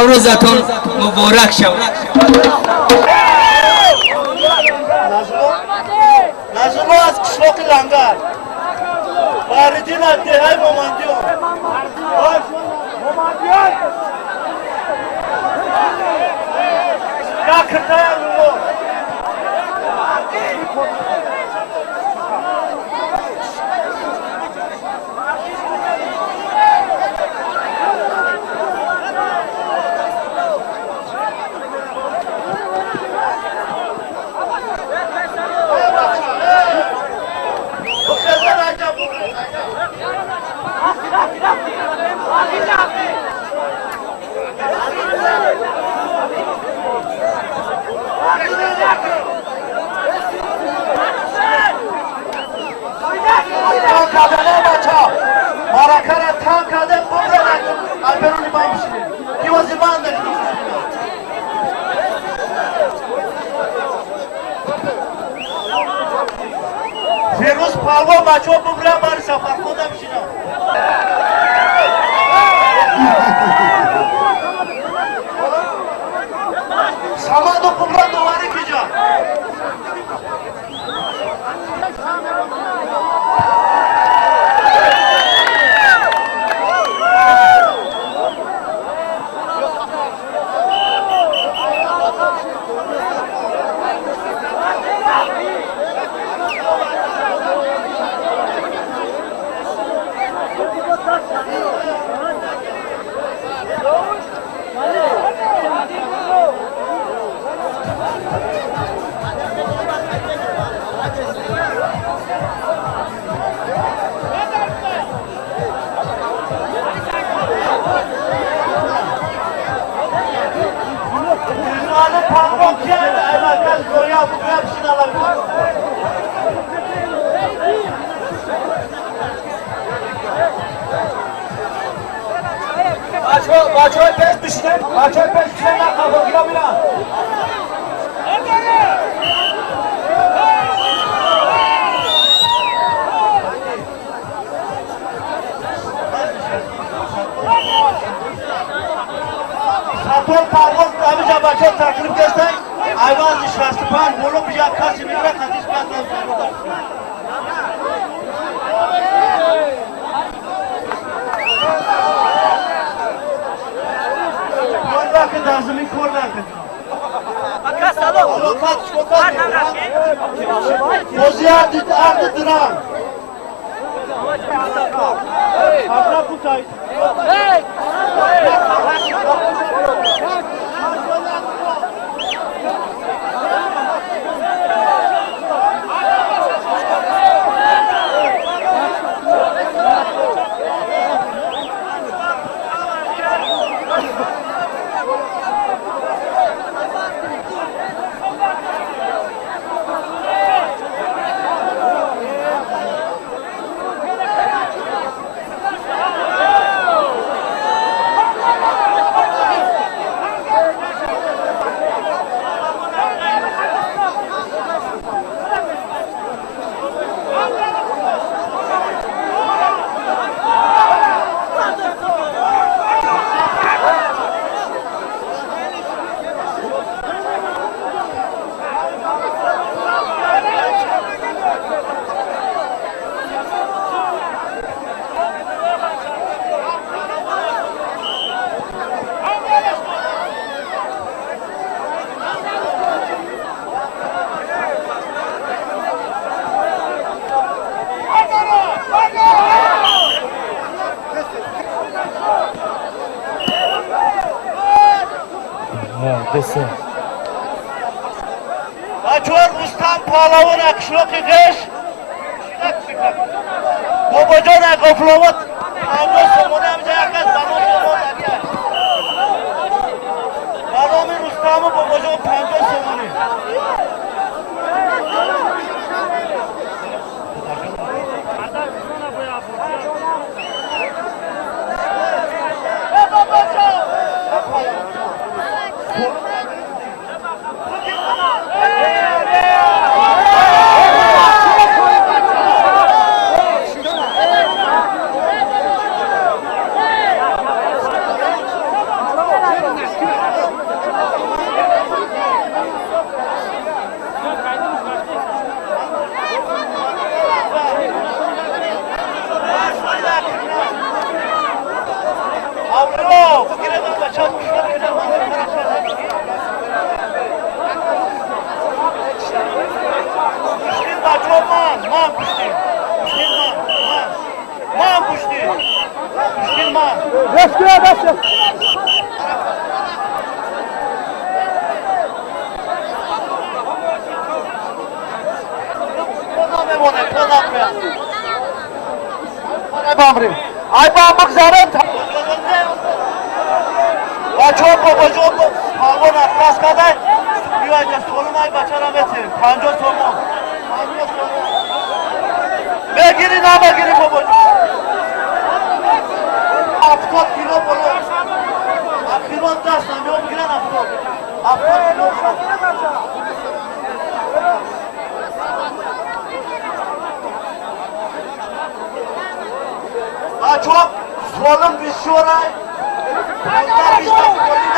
نوروزتون مبارک شود. نجمو از قشلاق لنگر واردین از دههای مومندیون یا کرده رو فیروز پالوا بچه ها ببرم باری سفر خودم شیدم سامادو ببرم دوباره کجا بچه های پس بشیدن بچه های پس بشیدن من خواهی را بیرم سطور پرواز همینجا بچه ها تکلیف گستن ایوان 65 بولو بجا کسی میگره خطیش کسی دازمی کور نکن. سلام. وزیار دید آرد درام. آبلا کوتای. بچه‌ها رستم پالوان اکشلوک گش بابا جان اقافلوات پنجاه سمونه همجا یکت برنامه شما دارید برنامه رستم و بابا جان 50 سمونه Aşkıya başla. Ay bambuk zarın. Çok babacığım pardon atlas kadar. Yuvarca solumay başarametin. Panco solmam. Ve girin ama girin babacığım. Afkot kilo bolu. Afkot dastan yok giren afkot. Afkot kilo. Çok solun bir şuray. Onlar bizden kolina.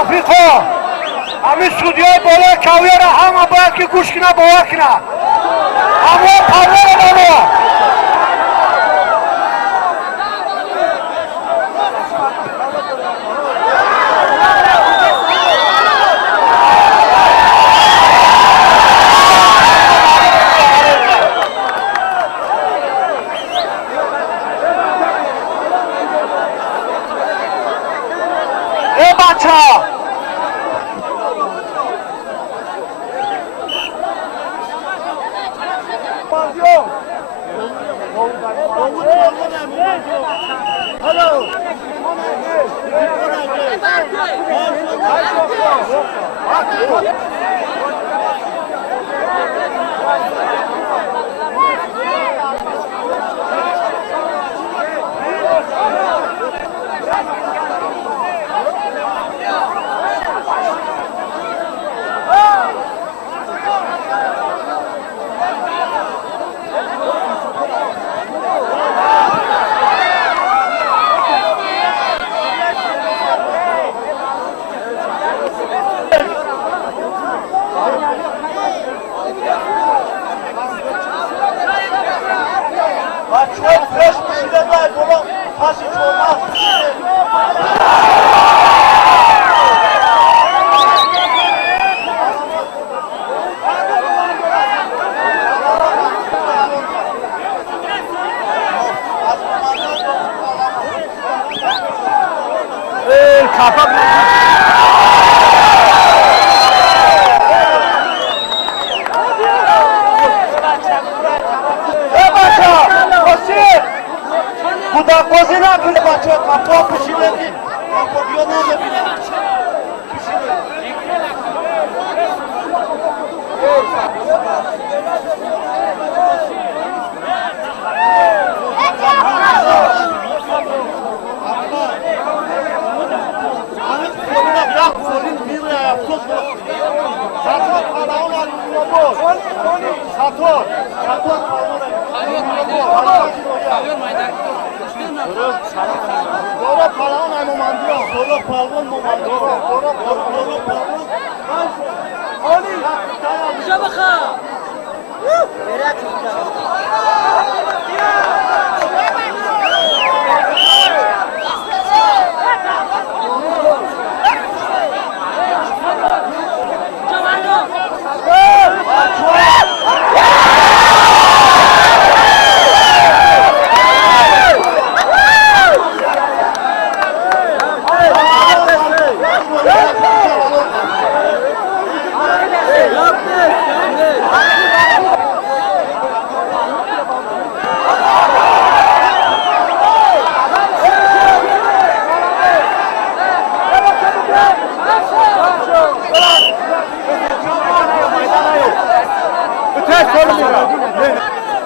Afrika, ami studiyoy bola kavyara hamma boyaki kushkina bovakina. Amma parvara bolo. Bacha! Hello! Kozina bile batıyor, kapı pişirdi. Kapı yoluna da bile. Sator. پالون ممالدور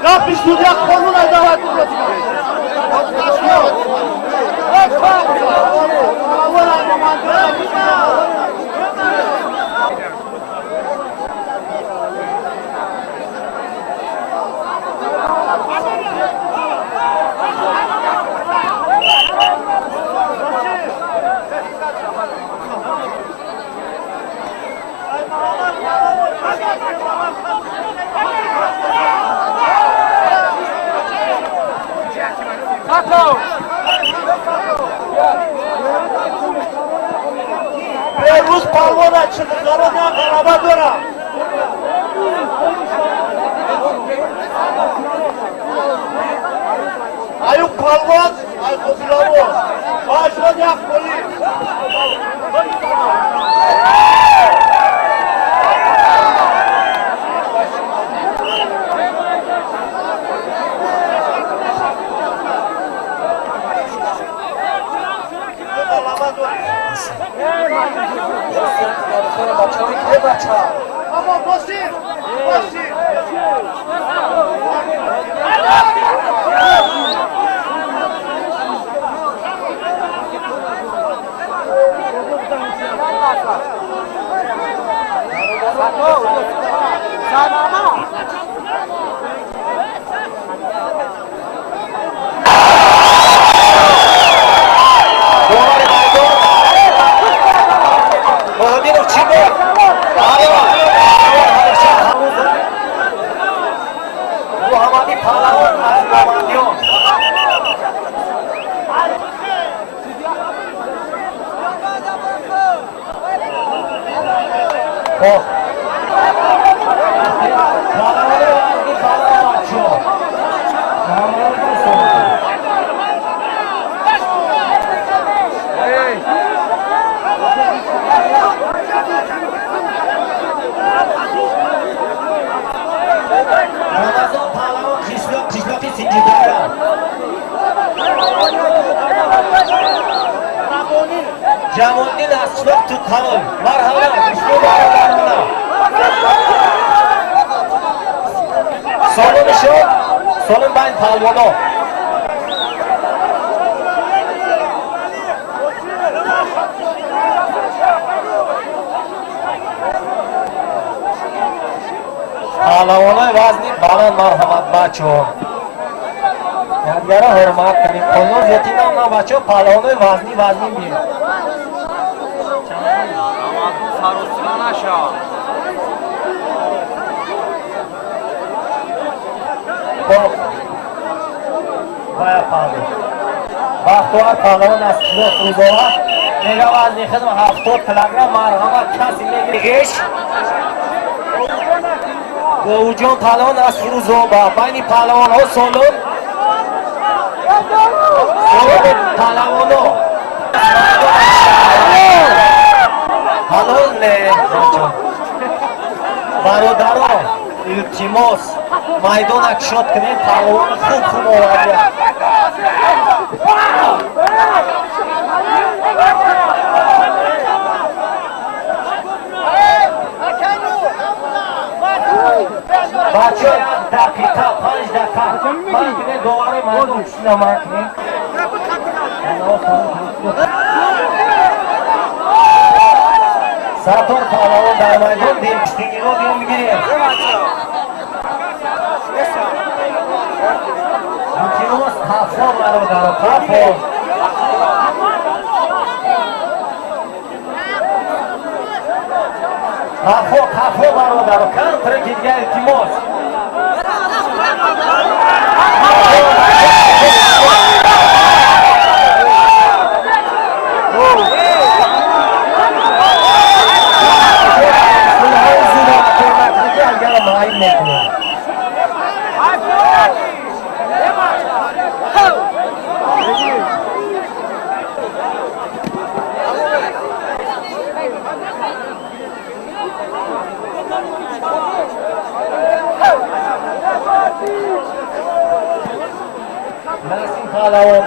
رفت استودیا قانون از دعوت بود روز پالوان açıldı. Karadan araba dönem. Ayıp palvan, ayıp pilavı. Başla yak polis. Ama basit, basit. Jamondin asfalt tu kanal. Marhaba, düştü bağlarına. Solun şu, solun ben palvonu. Palvonu vazni balan marhamat bacho. Yadgara hurmat qiling. Qo'lni yetinamna bacho palvonu vazni bir. Saroslan aşağı. Bak. Baya pahalı. Baxtiyar palvon az kilo Fruzova. Nega vazni xizmat 70 kilogram marhamat kasi megirish. G'ujon palvon az Fruzova. Bayni palvon ho solun. Solun palvono. Halol ne? Barodaro, iltimos, maydonak shot qiling, palvon xub oladi. Bacho daqiqa 5 daqiqa. Markine do'g'ri maydon ustida markine. Sator palvon در maydon demiştik, o diyorum gireyim. Mümkünümüz kafon var o da, kafon. Kafo برادر کنتر که دیگه التماس پهلوان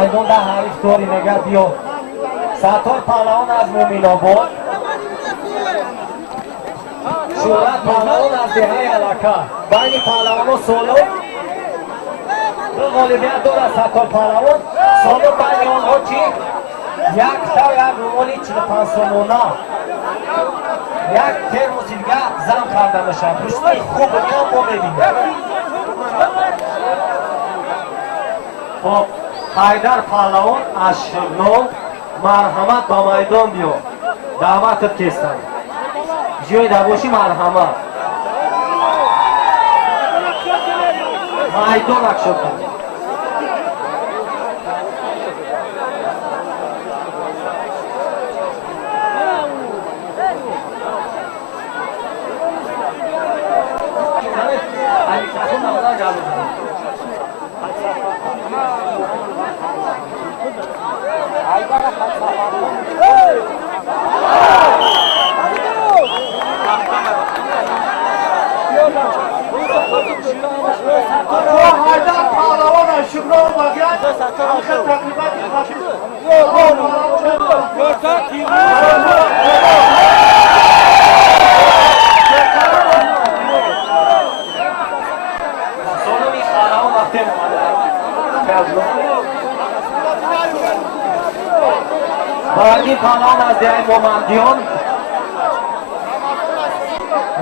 میدان در حریف دوری نگه بیاد ستار پهلوان از مؤمناباد شورت پهلوان از دهه علاقه بین پهلوان و سولو دو غالبیت دارد ستار پهلوان سولو بین آنها چی؟ یک تا یک رومالی 45 سومونه یک ترموس دیگه زم کرده میشه پشتی خوب بگیرم ما ببینیم خب حیدر پهلوان از شغنو مرحمت با میدان بیو دعوتت کستن جوی دباشی مرحمت میدان اکشد کن برگی پهلوان از دهه مومندیان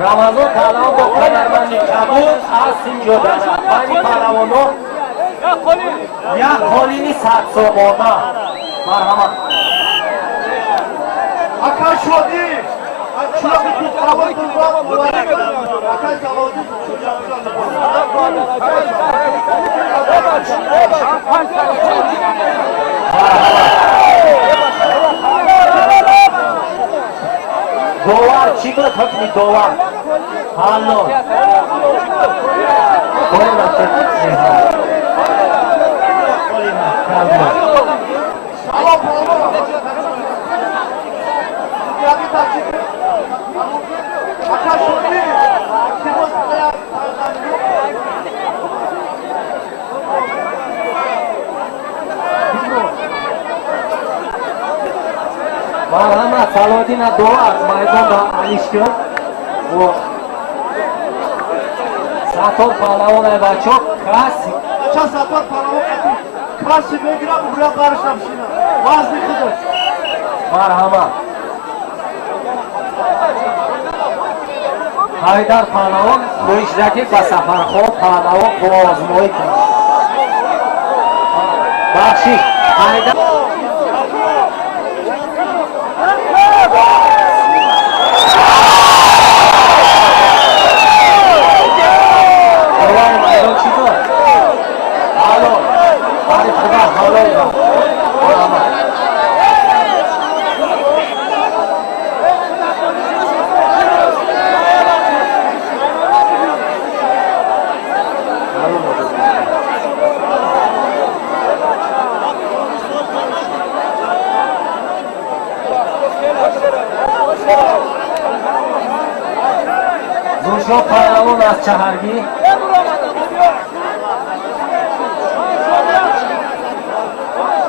رمضان پهلوان با کمربندی کبود از سینجا دارد بین پهلوانو یک خالینی 100 سومانه مرحمت اکا شدی شلوکی تو قوی قربان مبارک اکا جوادی دوار چی بود حکمی دوار حالا باید رفته سلام بابا یادی تاچی اکا شدی تیموز باید مرحمت سلادین دو از میدان را علیش کرد و ستار پهلوان بچه ها کسی چه ستار پهلوان کسی بگیرم برای برش نمشینم وزنی خودش مرحمت حیدر پهلوان رویش رکیب به سفرخواه پهلوان با آزمایی کرد بخشی حیدر زوشو پهلوان از چهرگی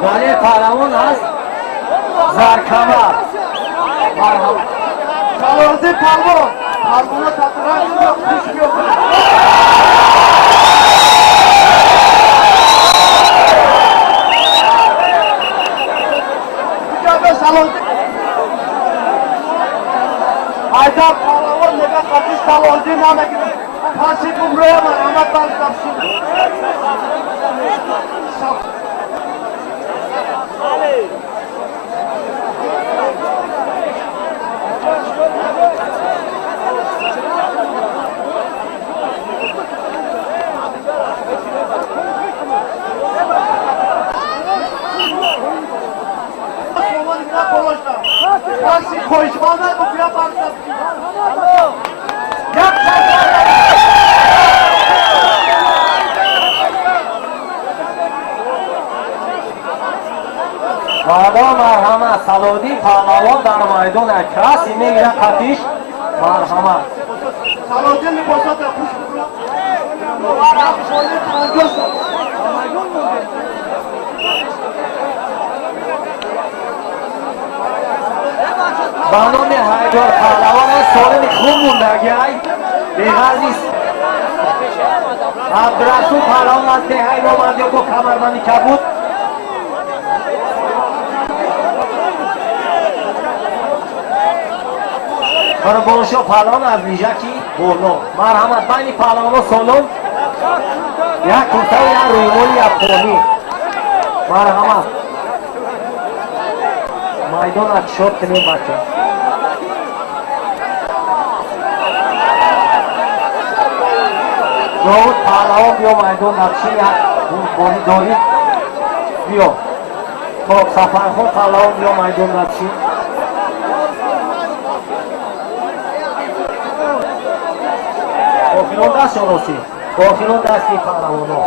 ولی پهلوان از زرکمر سلازی پهلوان پهلوان تطرق یا خوش بیو بجابه سلازی حیدر پهلوان نگه خطیش سلازی نمگیره کسی گمروه مرحمت برش نفسید وادا مرحمت سلودی پهلوان در میدان کسی میگیره خطیش مرحمت سلودی میباسد خوش به نام حیدر پهلوان سالم خوب موندگی دیگر نیست. عبدالرسول پهلوان از دهه نومدی با کمربندی که بود قربانشو پهلوان از ویژکی بولو مرحمت بین پهلوان و سالم یک کوته و یک رویمولی افغانی مرحمت میدان اکشور کنیم بچه داود پهلوان بیا میدان نقشی یک بانی داری بیا خب سفرخون پهلوان بیا میدان نقشی آفرون دست شناسی آفرون دستی پهلوان ها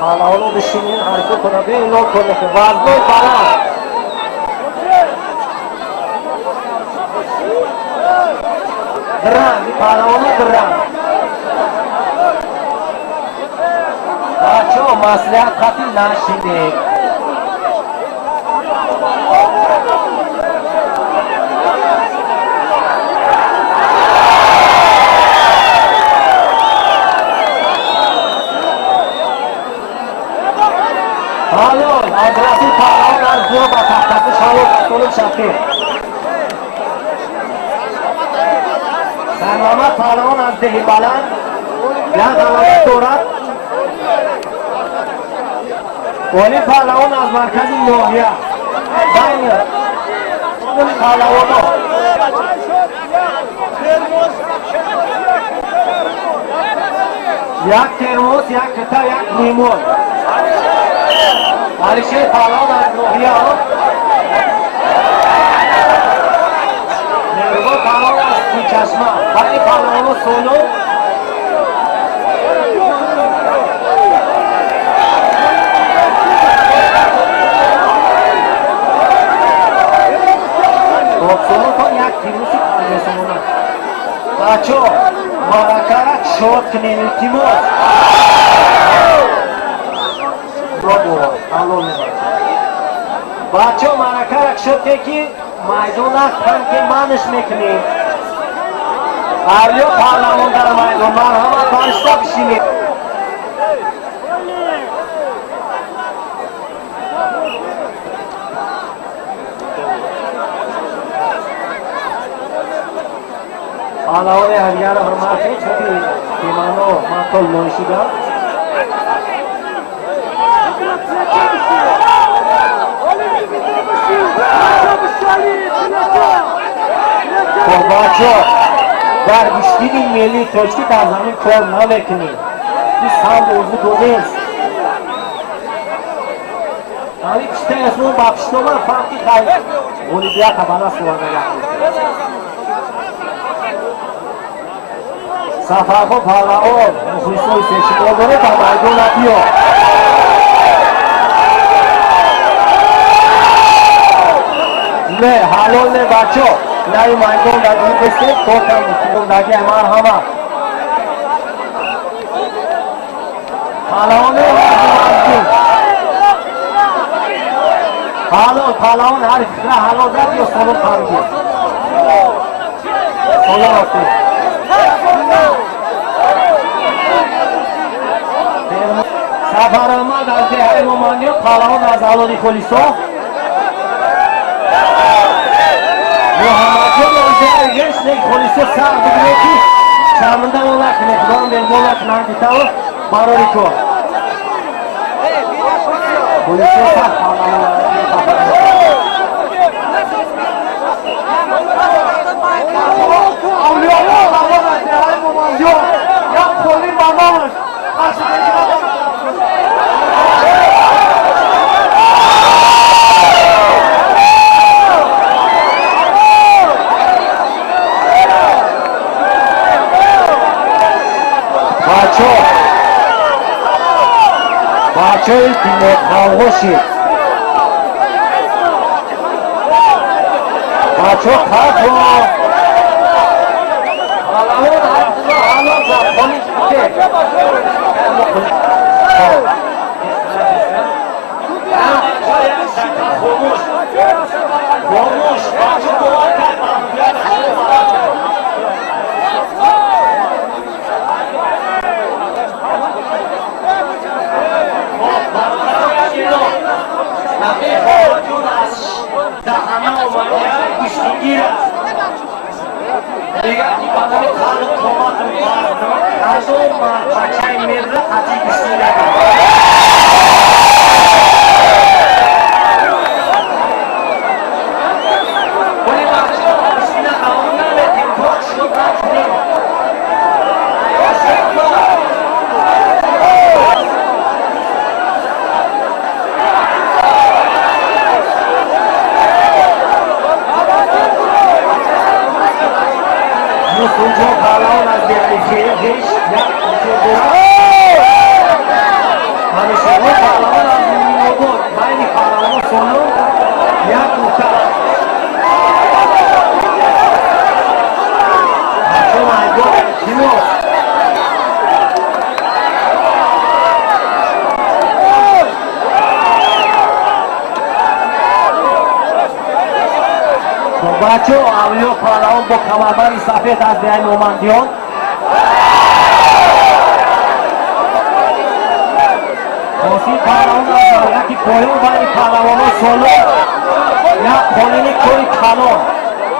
پهلوان ها بشینین حرکت کنه به این لوگ کنه که وزنای پهلوان درم پهلوان ها درم بچه ها مصلحت خطی نشینه حالا عبدالرسول پهلوان از دو با تحت شاید شفیع سرمحمد پهلوان از دهی بلند یک علامت دارد ولی پهلوان از مرکز ناحیه بین پهلوان ها یک ترموس یک کتا یک لیمون علیشه پهلوان از ناحیه ها نیروگاه پهلوان از کوچشمه برای پهلوان و سولو سولو تا یک تیموسی پرمسونه بچه ها مرکرک شد کنین تیموس بچه ها مرکرک شد که میدان هم که منش میکنیم هریا پهلوان در میدان مرحمت بانشتا بشینید پهلوان هریار حرمت ہے چھوٹی تیمانو ماتول نوشیدہ بچه در بیشترین ملی ترکی در زمین کار نمیکنیم این سند اوزی نیست همین کشته اسمون با پشتومن فرقی خیلی اولیبیا تبالا سوانه سفرخون پهلوان مخلصای سشکار داره تا میدان بیا نه حلال نه بچه ها نه میدان در این بسته توتم مستقیم دگه مرحمت پهلوان پهلوان هر فکره حلال داد یا سالو پرگی سالو رفته سفر آمد از دهه ممانی پهلوان از علادی خلیسا محمد جان از دهه گشت نیک خلیسا سر بگیره که شرمنده مولک نکدان دل مولک نردیتا و براری کن خلیسا سر پهلوان اولیاء پهلوان از دهه ممانی یک خلی برنامه بچه‌های تیم خواهشی بچه‌ها کافو حالا در پالیش بوده خاموش بچه دوار گیر است دیگر دیگران خالق کمک می‌کنند از اون بچه‌ی می‌ره حتی گشتی اونجا پالان از دیگریش همیشه پالان از مومینوبود بین پالان و سونو یک نقطه بچه مایگو تیموس بچه اولیو پالان با کمربند سفید از دیگه نومندیان خاصی پالان از دولتی پایون بین پالان و سولو یا خونینی کوی کانون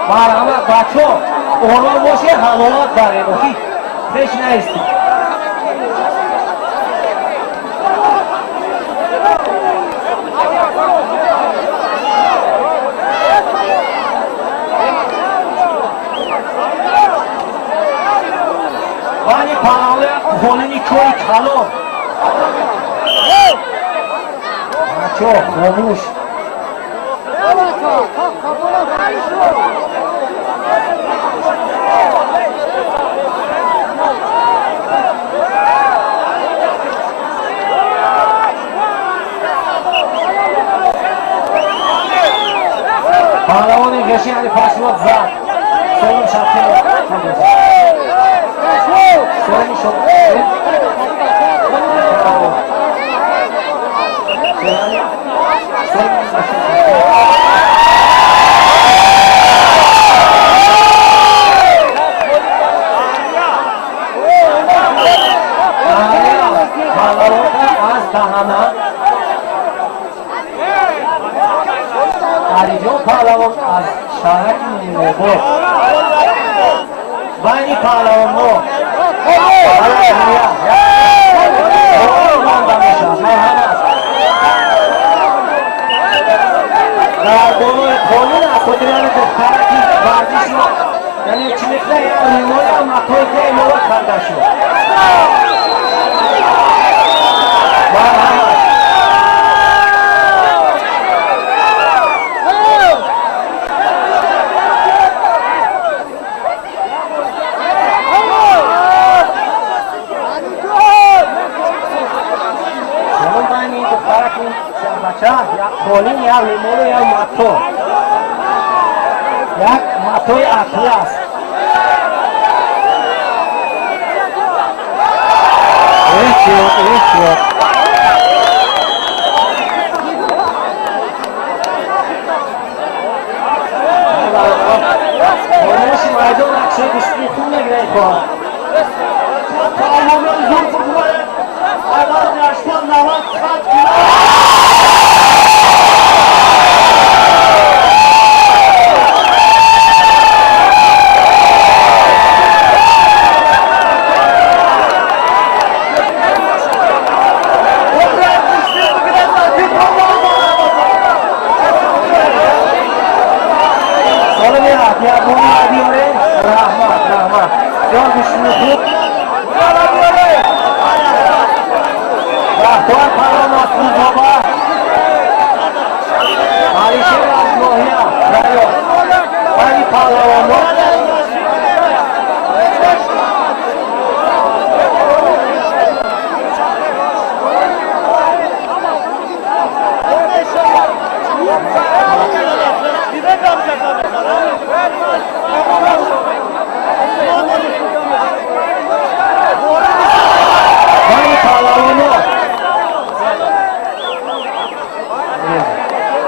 برامه بچه اونو باشه حلالات داره اوکی پیش نیستی بانی پاله خونینی کوی کانون بچه خاموش پهلوانی گشی علی پشمات زد سلام شبکه سلامی شد از دهنه علیجان پهلوان از شهرک مومینوبود بینی پهلوان ما در بالای قانون اساتیدن دخترکی ورزش ما یعنی چی میخواه یا ریمای هم مطای که ایمالا کرده شد یک خالین یا ریمولو یا ماتو یک ماتوی اکلی است ایشیو خانوشی مایدون اکشه دستی خون نگره خواهد پالانın zor futbolu hayvan yaştan navan çıkan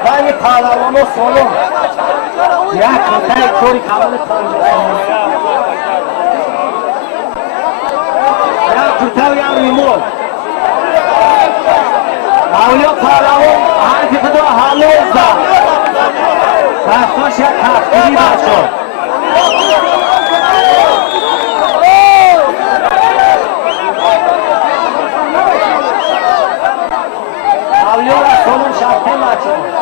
بین پهلوان و سالم یک کتای کوری کامل پنجه یک کتای یک ریمون اولیا پهلوان حرفی خدا حالوز دا دستاش یک تفکیری بچه اولیا و سالم شرطه بچه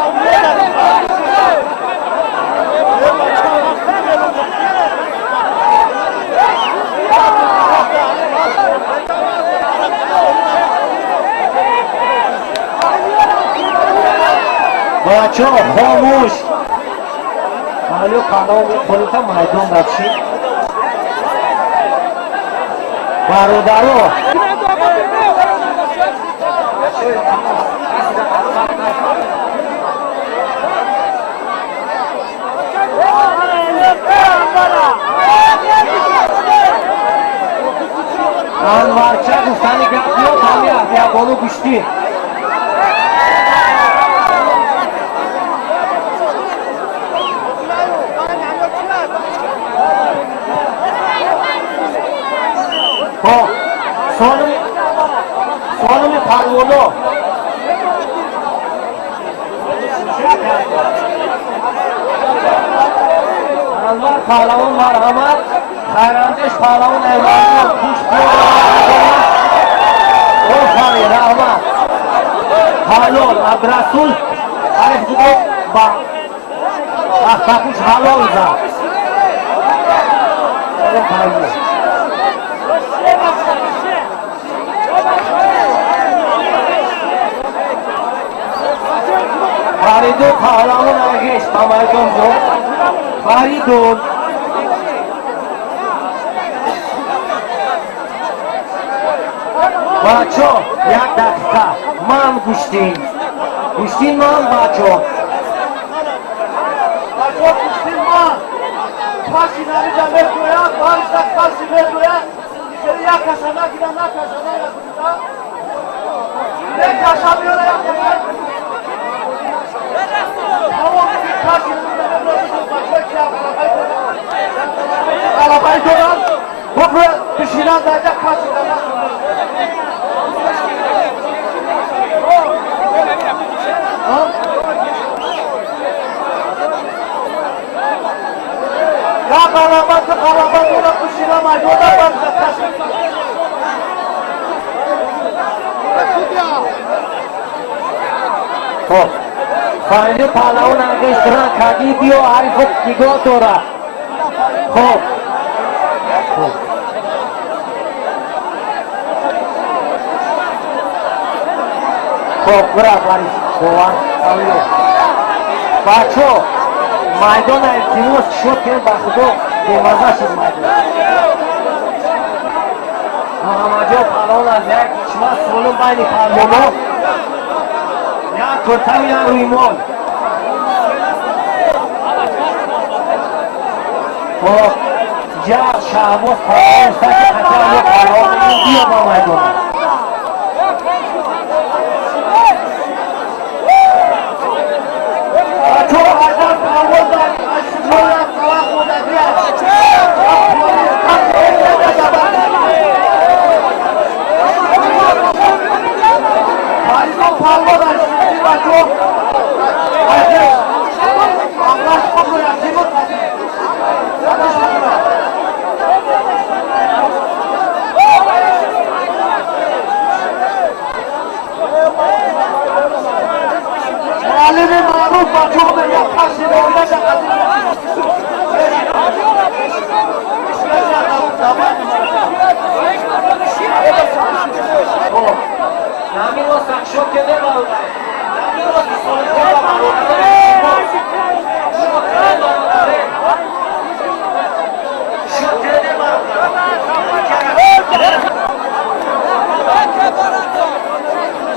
بچه ها خاموش حالا پناه خودت هم میدان بچی برادرو انورچه گفتنی گفت یا تامی یا بالو گشتی سالم پروانو انور پهلوان مرحمت خیراندش پهلوان ایوان خوش بود اوفاری رحمت حلال عبدالرسول عرف دیگه با اختفوش حلال زد سالم پهلوان فریدون پهلوان ارگیش تمایدون دو فریدون بچه یک دقیقه من گوشتین من بچه بچه گوشتین من کسی نمیجا بگوید بایسته کسی بگوید دیگه یک کسا نگیدم نه کسا نگیدم یک کسا بیاره یک کسا غلبه دارن بگوی بشینن در یک کسی دارن یا غلبه دارن بشینن میدونه بر کسی خب فایده پهلوان ارگیش درن کدی بیو عریف نگاه داره خب خب برا باری دوان اولیو بچه میدان التماس شد که بخدا بیمزه شد میدان محمد جان پهلوان از یک چما سالم بین پهلوانا یک کرتم یک ریمال خب جا شهباز پهلوان است که خطر یک پهلوان بیا با میدان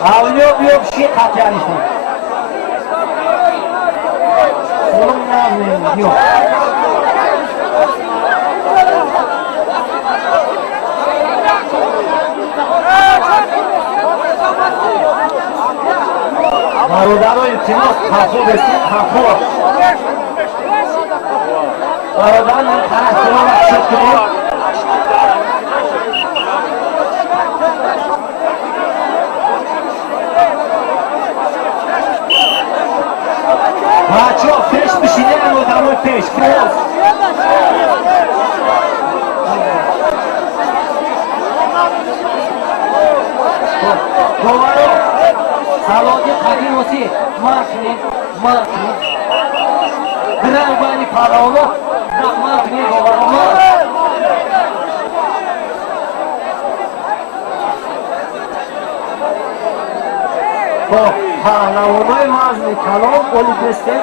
Avlıyor bir şey kaçarısın. Oğlum ne yapayım? Yok. Barudaro iltimos kafu besin kafu. Barudan tarafına çıktı. Macho peş bir şeyler odamı peş kız. Govaro salodi kadimosi makni Gravani paravno da makni govaro Ko paravnoy mazni kalon olibeste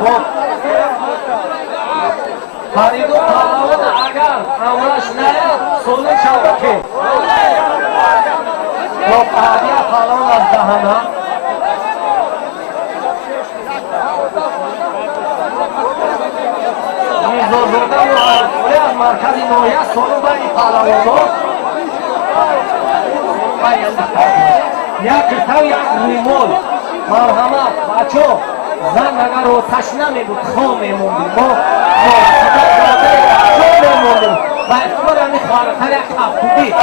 ko Harido paravno agar amrash naya sonu çabaki Ko pariya paravno az dahana Nizozorda bu markazi noya sonu bani paravno یا کتاب یا نیمول مرحمت بچو زن اگر رو تشنه میبود خواه میموندیم ما خواه میموندیم و افتار همی خوارتر یک تفکودی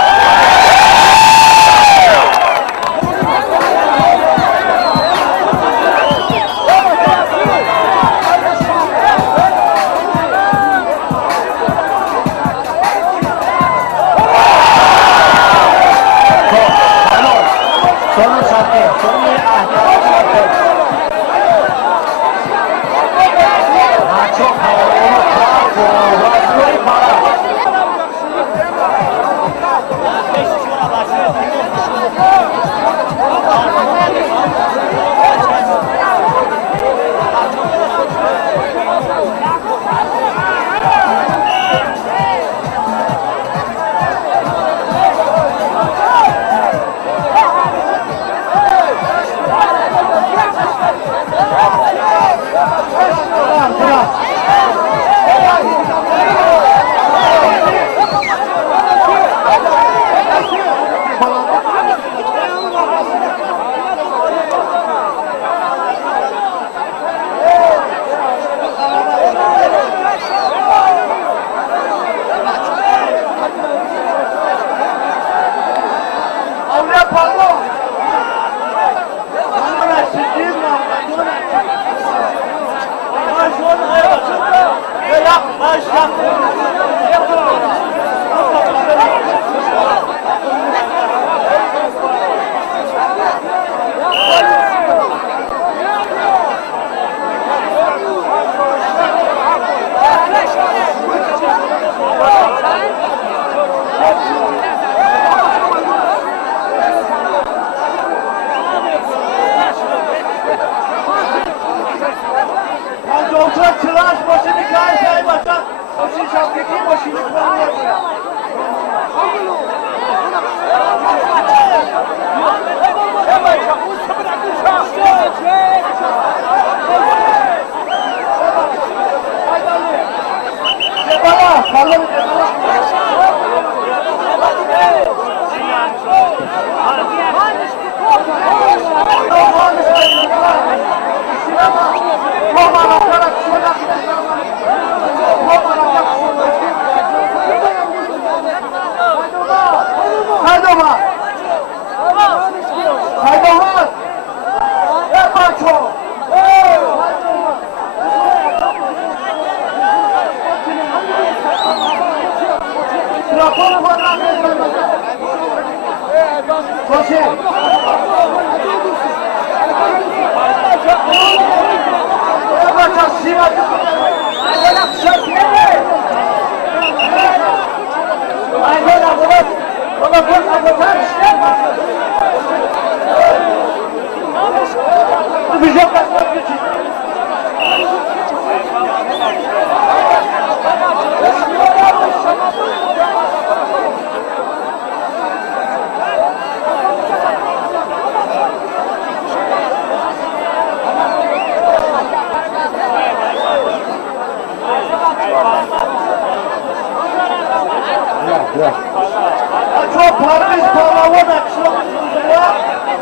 Çok paramız palavon akşam.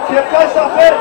Çekay sefer.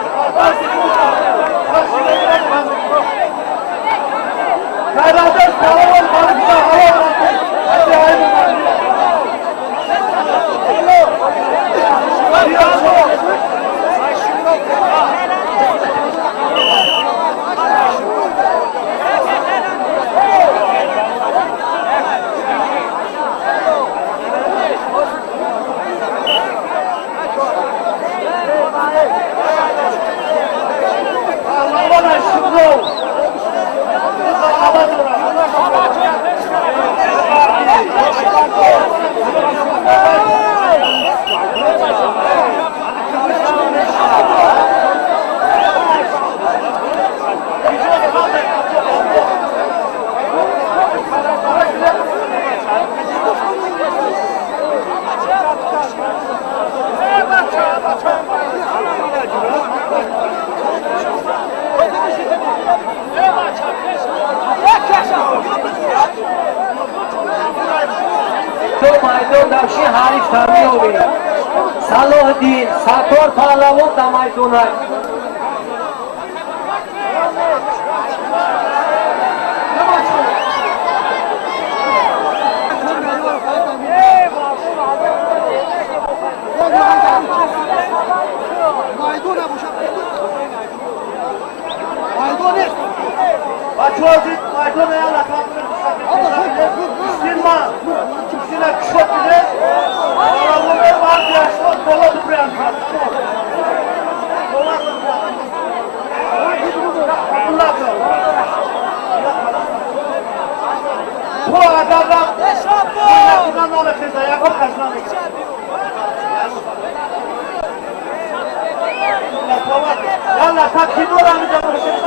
تو مایدون داشتی حریف تامی صلاح الدین ستار پهلوان در میدان Yalla tak kim olamayacak bu şeyler.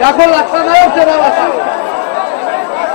Ya kolla sana yok sana başla. Başla.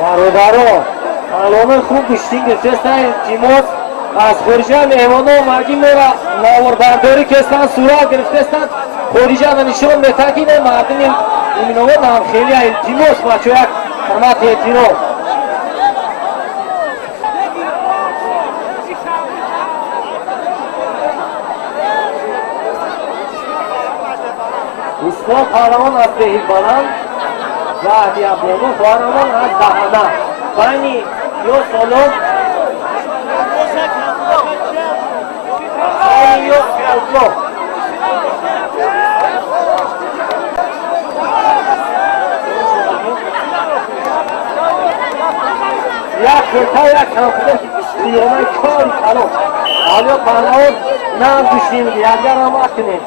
برادران الان خوب گشتین گرفتن تیمات از خارجه مهمان آمدیم و ناوردنداری که استن صورت گرفتن خارجه و نشون نتاکین مردم مؤمناباد هم خیلی تیماس بچه یک حرمت احترام اسلام پهلوان از دهیل بلند و عدیابانو پهلوان از دهنه بینی یو سالون بینی یو سالون یک کرتا یک کنفده سیرانه کاری کلو آلیا پهلوان نام دوشیم دیگر هم اکنیم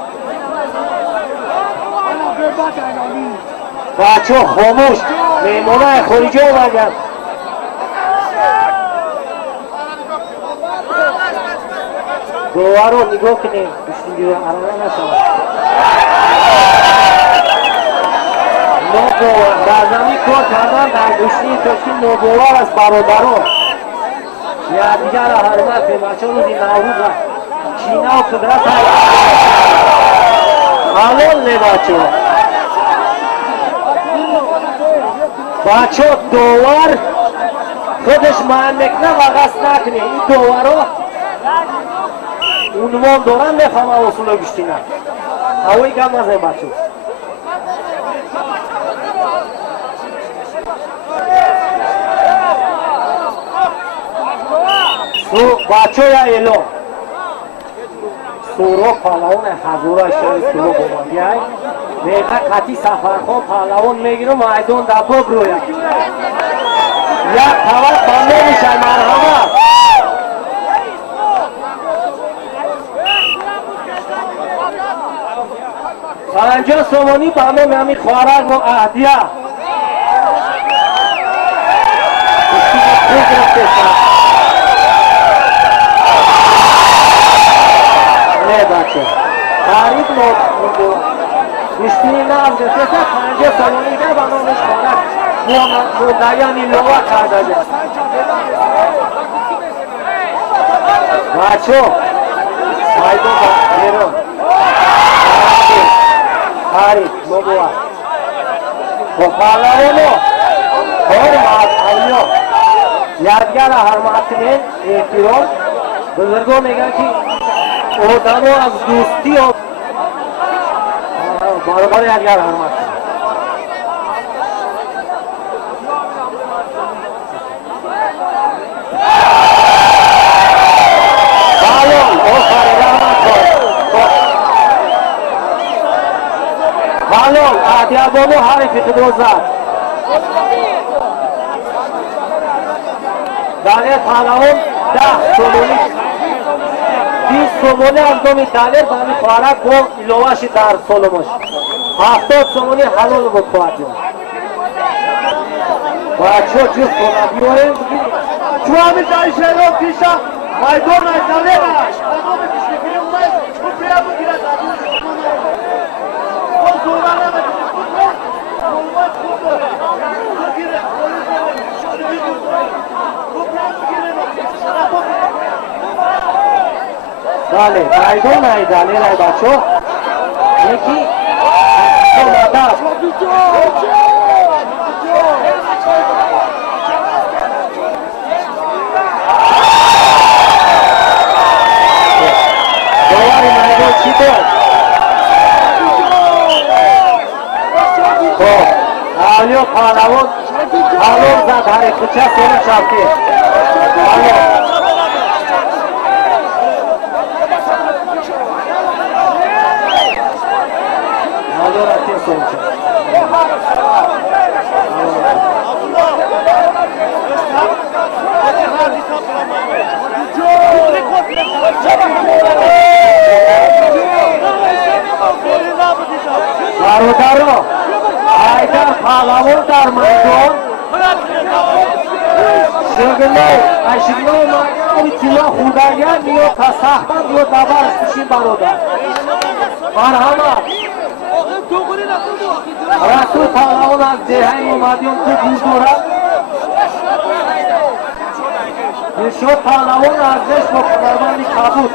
بچه ها خاموش میمونه خارجی آمدن دوارو نگاه کنیم گوشتی رو ارانه نشود نوبوار در زمین کار کردن در گوشتی تشکیل نوبوار از برادران یادگار حرمت به بچه روزی نوروز چینه و قدرت حلال نه بچه دوار خودش مهم میکنه و غصب نکنه این دوارو عنوان دارن میفهمه اصول گشتی نه هوایی کم نزنه بچه بچه یا ایلو سورو پهلوان حضور شهر سورو بومندی های میگه قطعی سفرخواه پهلوان میگیره میدان در باب روی یک طبق بنده میشه مرحمت فرنجا سومانی بنده میامی خوارک و اهدیه نه بچه تاریخ نو مشتری نام گرفته فرنجا سومانی ده بنده میش خوارک مدعیانی لوا کرده ده بچه سایدو بیرون تاریخ نبوه و پهلوانو حرمت اولیا یادگار حرمت کنین احترام بزرگان میگن که آدمو از دوستی و بار یادگار حرمت کنین بالون آدیابونو حریفی تدوزد دانه پهلوان 10 سومونی 20 سومونی از دومی دانه بامی خوارک و ایلواشی در سولموش 70 سومونی حلول بکوادیم بچه جز کنه بیوهیم چو همی داری شهرون پیشا مایدون نایدانه باش مایدون پیشنه کنه اومد خود بریا بگیره خود زورانه بگیره اومد خود داره بگیره بله مایدون نایدانه رای بچه یکی مادر دواری مایدون چی بود؟ خب اولیو پهلوان حلول زد هر کوچه سومن چاپتی حلول رفتی سومن چاپتی برادرو حیدر پهلوان در میدان شگنو مایدان تیلا خودگیان یا تسخبند یا دبرش بشین برادر مرحمت رسول پهلوان از دهی اومدیم تو بزرگ نشد پهلوان ارزش با پدربندی کبود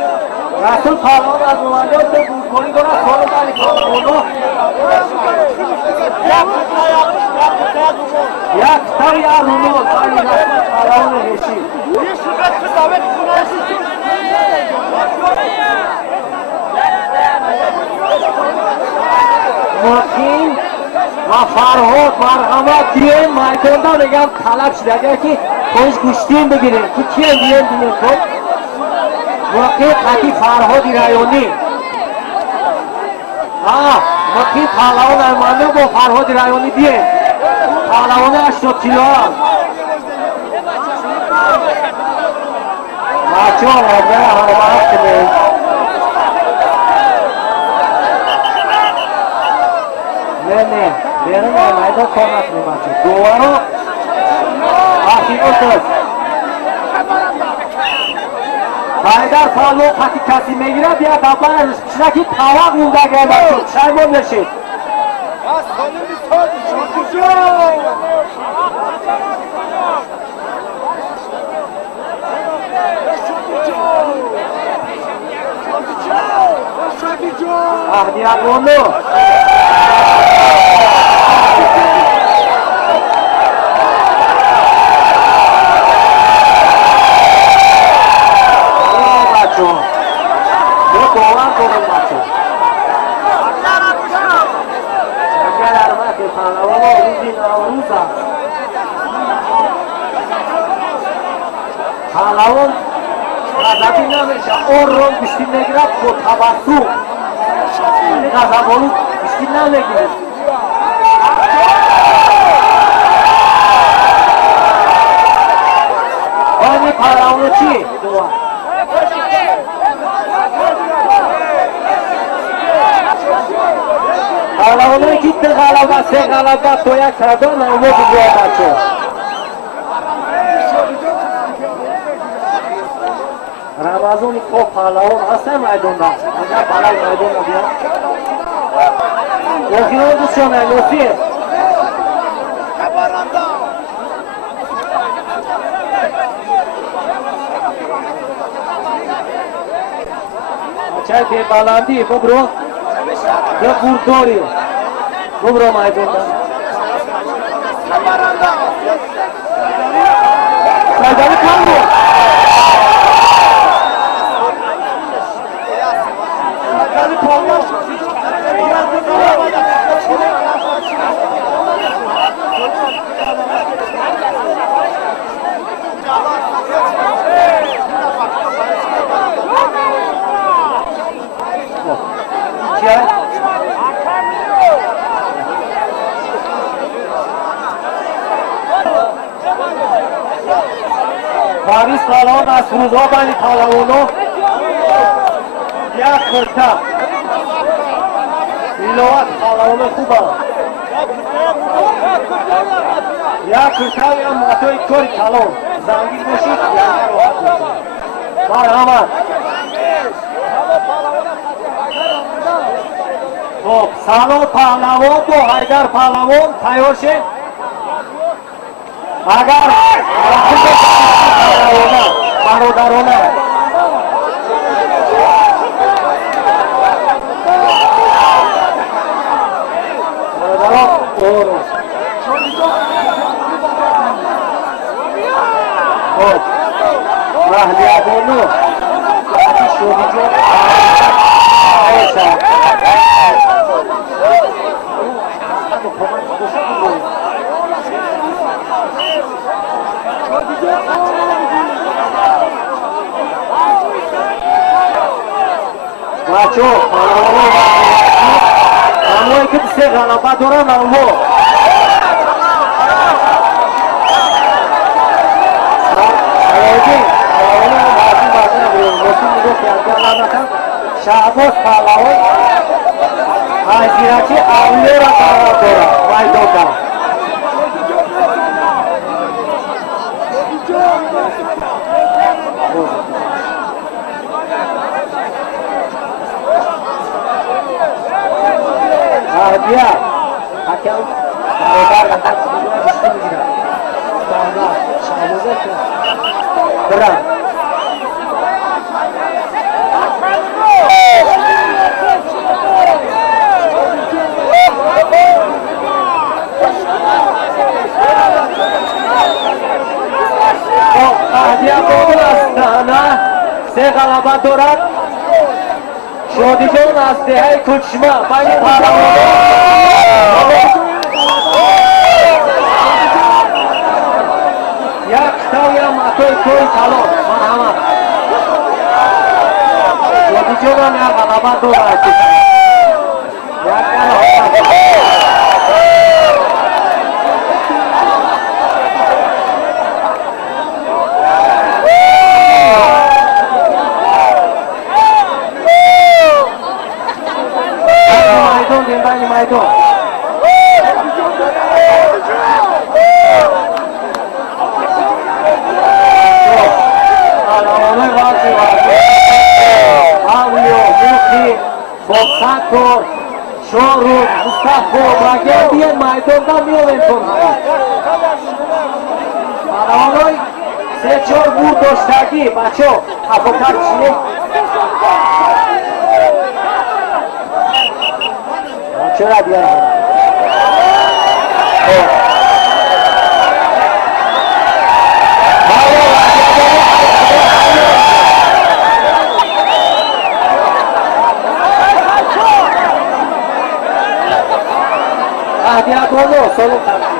رسول پهلوان از اومدیم تو بزرگی دارد سوال داری پهلوانو یک تا یا رونو داری رسول پهلوان هشی مقیم و فرهاد مرحمت بیاین میدان دا نگم طلب شده اگر که خودش گوشتین بگیرین تو کیه بیاین بینین کن موقع قطعی فرهادی رایانی موقع پهلوان ارمانده با فرهادی رایانی بیاین پهلوان 80 کیلو هم بچه ها رابطه حرمت کنید نه بیرون میدان کار نکنیم بچه دوارو آخی اوتوز حیدر پهلوان قطعی کسی میگیره بیا دبلنش پیشنه که طواق مونده گه بچه شایمان بشید اهدیت بونو پهلوان غضبی نمیشه اون رو بیشتر نگیرد با توسط غضبانو بیشتر نمیگیرد بانی پهلوانو چی؟ پهلوانوی که ده غلبه سه غلبه تو یک کردن نمو بگوید بچه رمضانی که پهلوان هستن میدون دا اگر پهلوان میدون دا بیا یکی رو دوستانه لطفیه بچه به بلندی بگرو به بورداری بگرو میدون دا سایداری کن بود باریس پهلوان از روزها بین پهلوانو یک کرته ایلوات پهلوانو خوبه یک کرته یا ماتوی کاری کلان زنگیر باشید مرحمت خب سالو پهلوان با حیدر پهلوان تیار شد اگر برادرانه اهلیابانو اتی شدی جون بچه همونی که سه غلبه دارن همون شعباز پهلوان حضیرتی اوله را قرار دارد میدان دارد بیا حکم برادر لحظه بیشتر میگیرد شعبازه برم اهلیابانو از دهنه سه غلبه دارد شادی جان از دهه کچمه بین پهلوانان یک تاوی هم اتوی کوی کلان مرحمت شادی جان هم یک غلبه دارد یک غلبه میدان زیراکی بابسکر شاروخ مصطفی مگر بیان میدان دا میومن کن پهلوانای 3-4 بور داشتگی بچه ها افاکر چیه؟ چرا بیارم؟ Diagono solo tanti.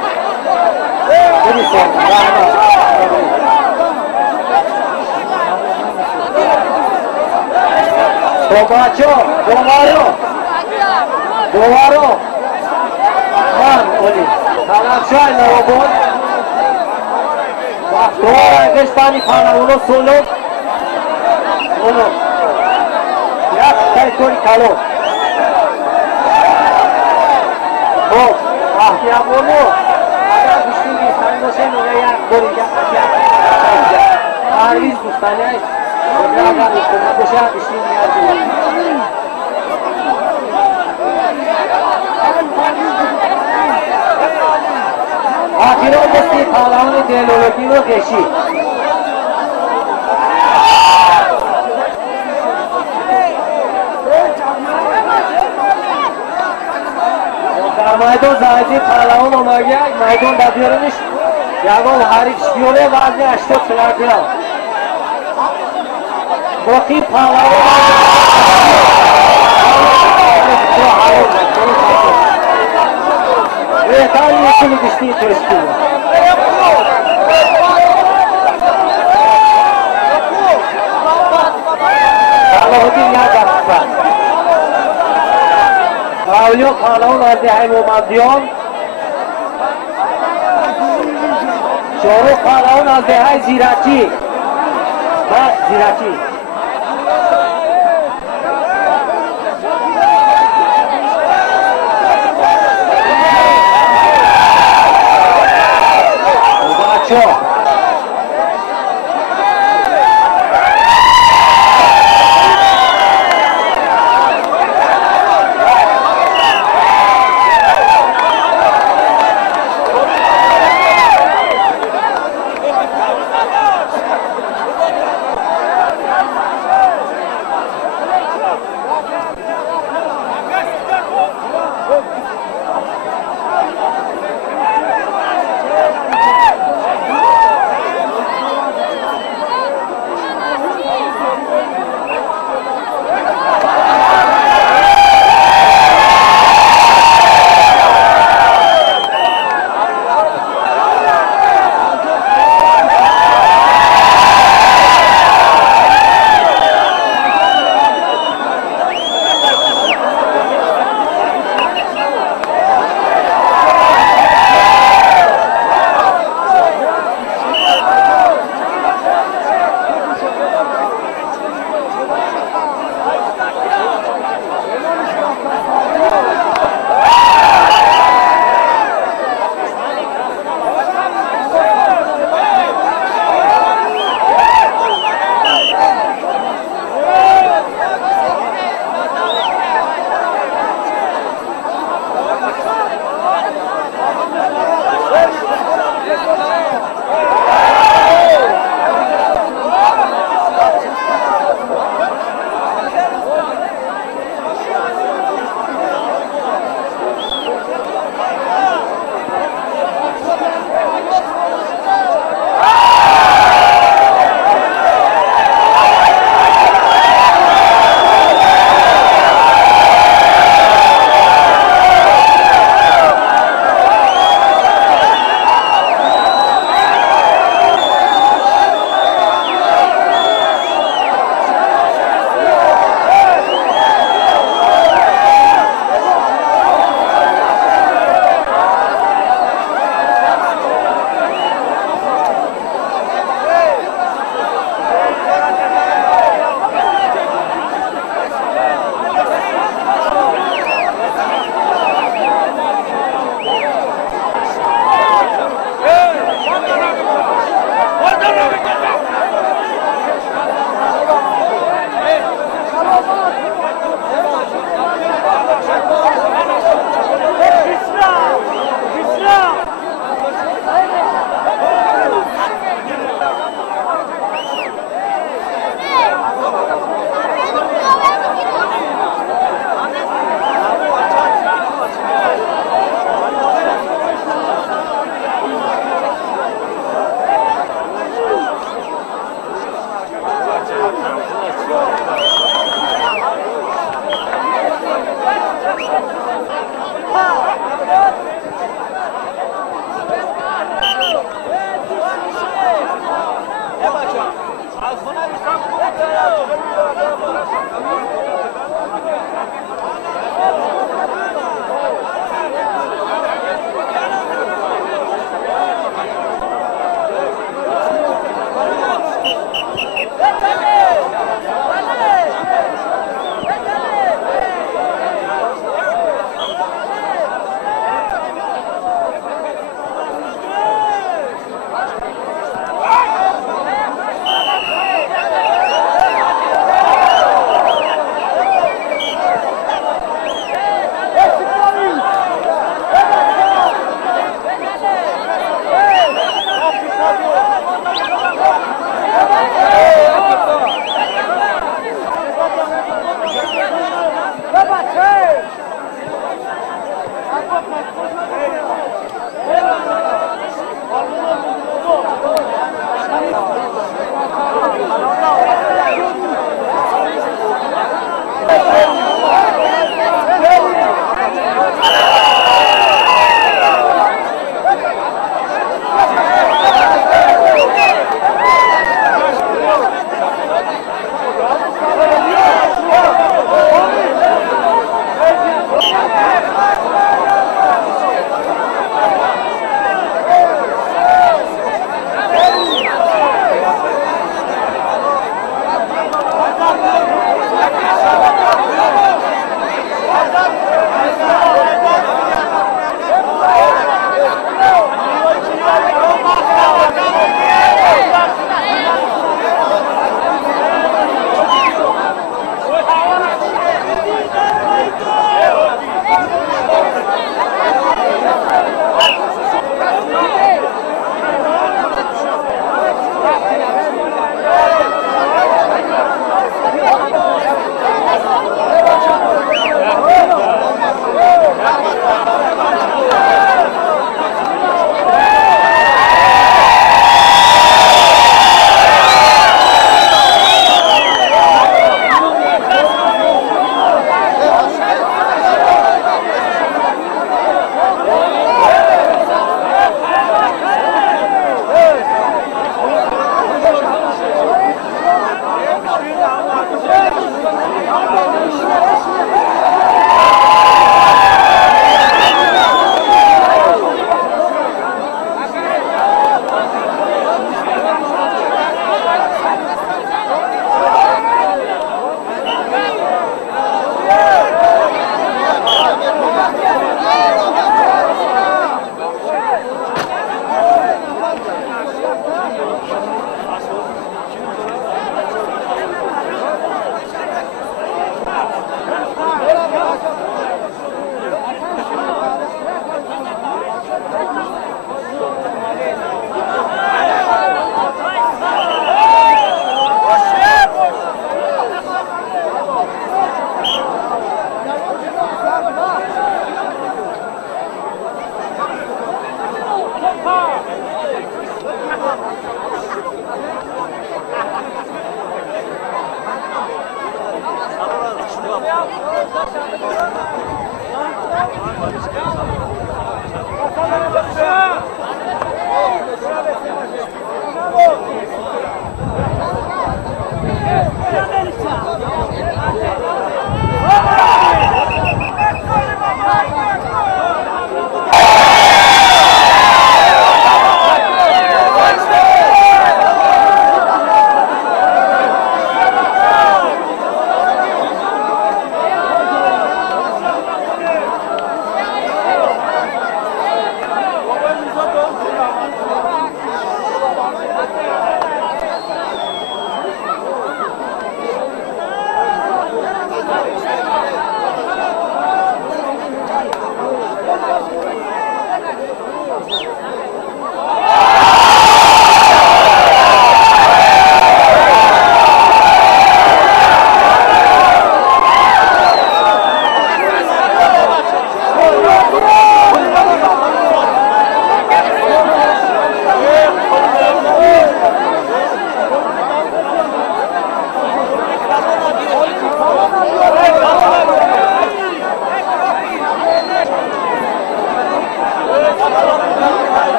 Vedi sempre, Tobacho, Dovaro. Man, oli. Talabshay Navruzi. Dovaro Pakistani panavuno solo. Solo. Yak territory kalo. Oh. Ahtiyamono agar düştüğü sandoşen oraya koyacak aşağı Arviz Mustanay oraya agar sandoşa düştüğü yer Akiro besti pahlavani delologino keşi Maydon zayıcı pahlavon olmaya maydon da diyormuş. Yağol harif şpiyone vazne açtı sıradına. Bakı pahlavon ve tane yekini düştüğü teşkil. Allah'ın yardımcısı. Avliyo pahlavon az dehay Muhammadiyan Şahrukh pahlavon az dehay Ziraki Bak Ziraki Ubacho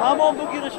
Tamam bu giriş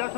Ya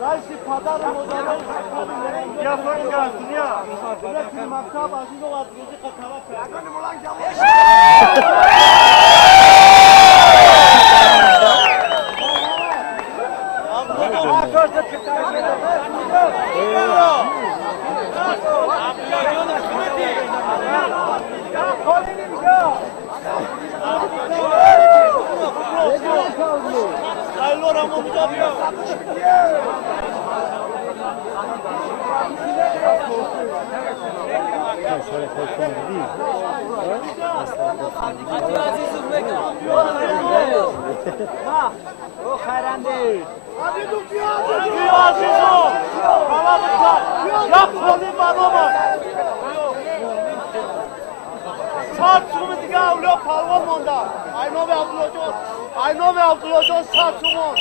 Raisi padarım o zaman. Ya koyun gelsin ya. Buraya kıymakta bazı yol atıyordu katarak. Yakınım ulan camı. Allora mo mi dobbiamo. O xayrandi. Hadi tutuyor. Azizo. Kalabalıklar. Yap kolu baba. Saat sumu diga avlıyor palvan monda. Ayno ve avlıyor. Ayno ve avlıyor saat sumu.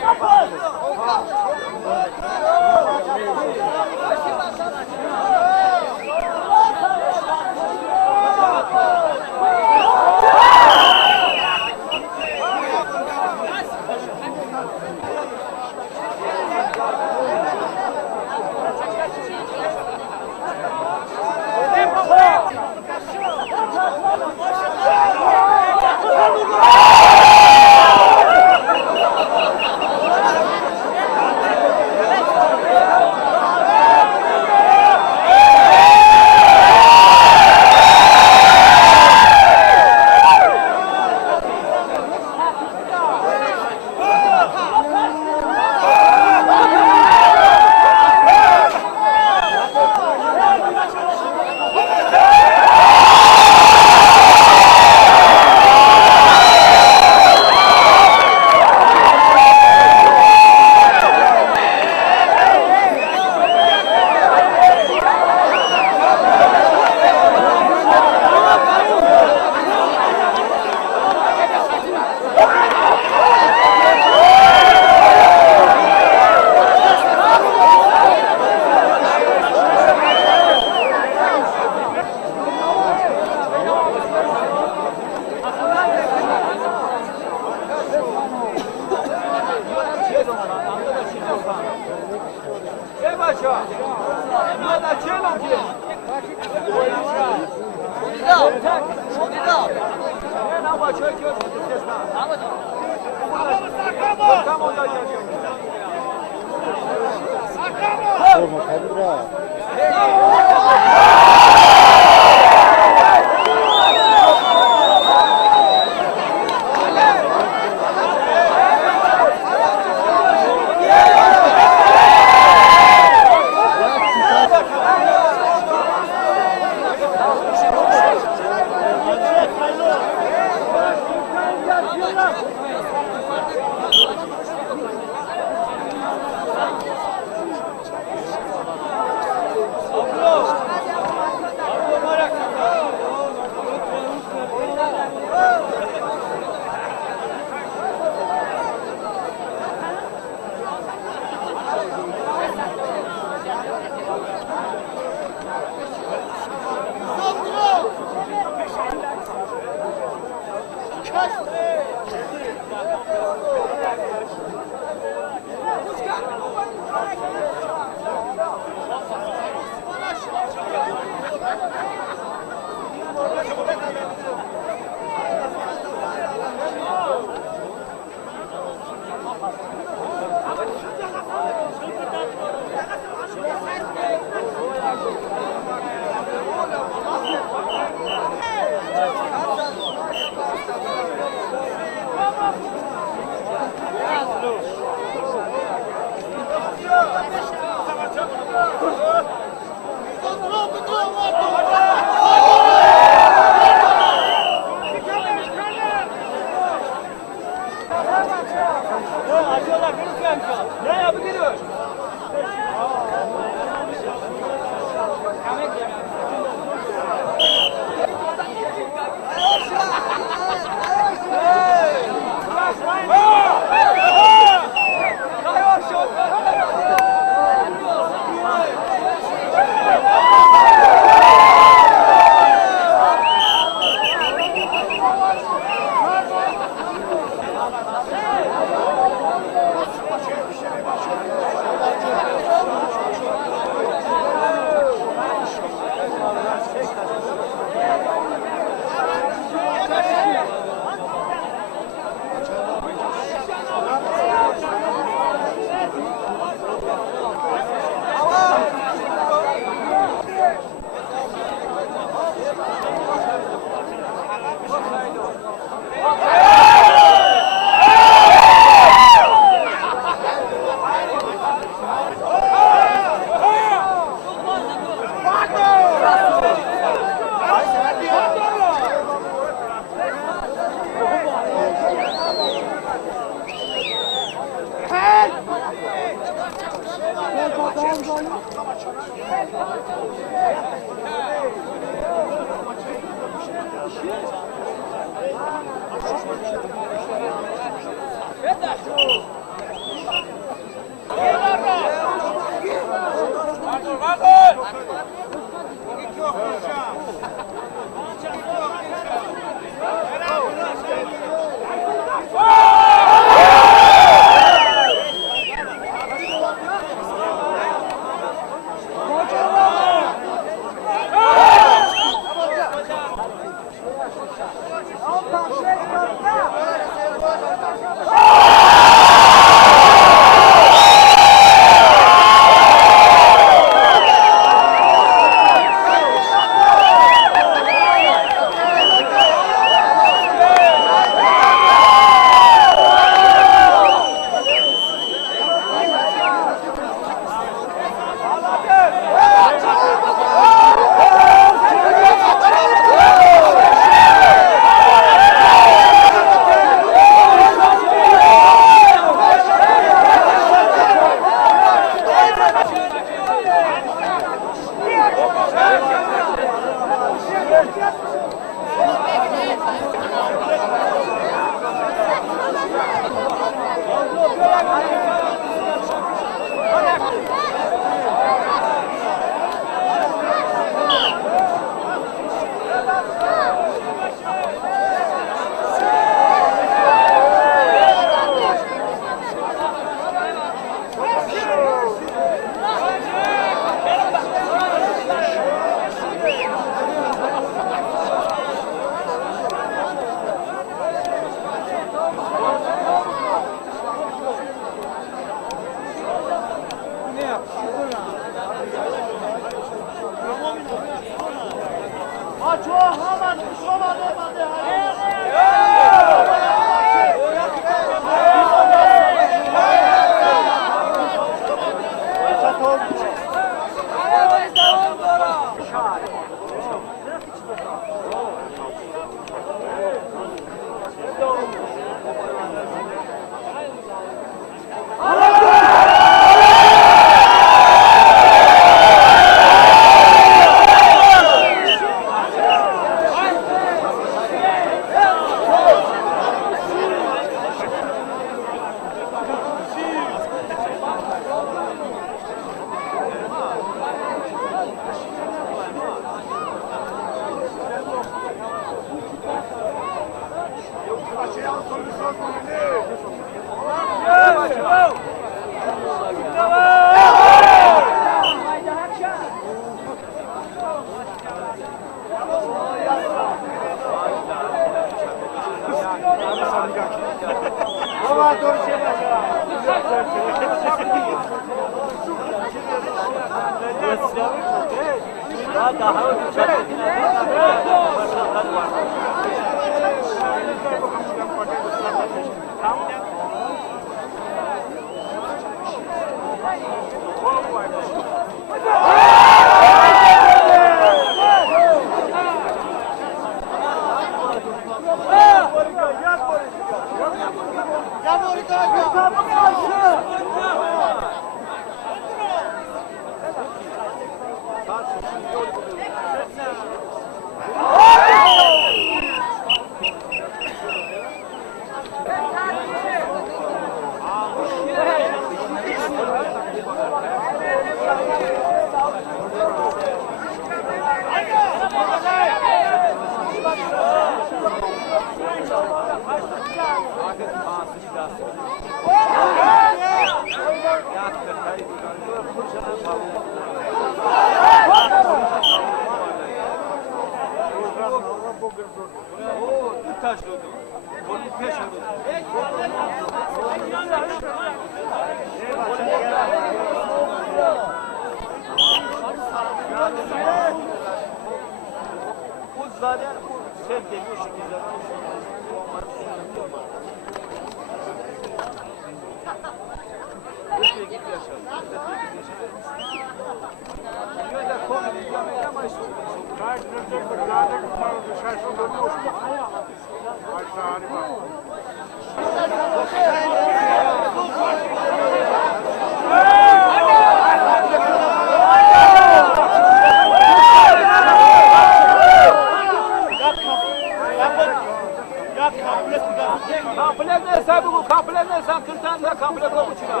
Kapılar ne sahibi bu? Kapılar ne sahibi? Kırtan da kapılar kovuçuna.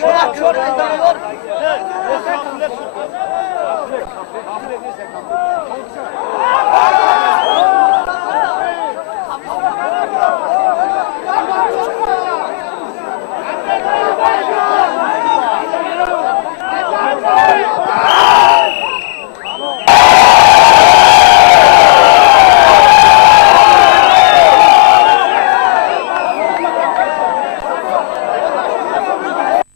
Çok kızarıyor. Kapılar ne sahibi?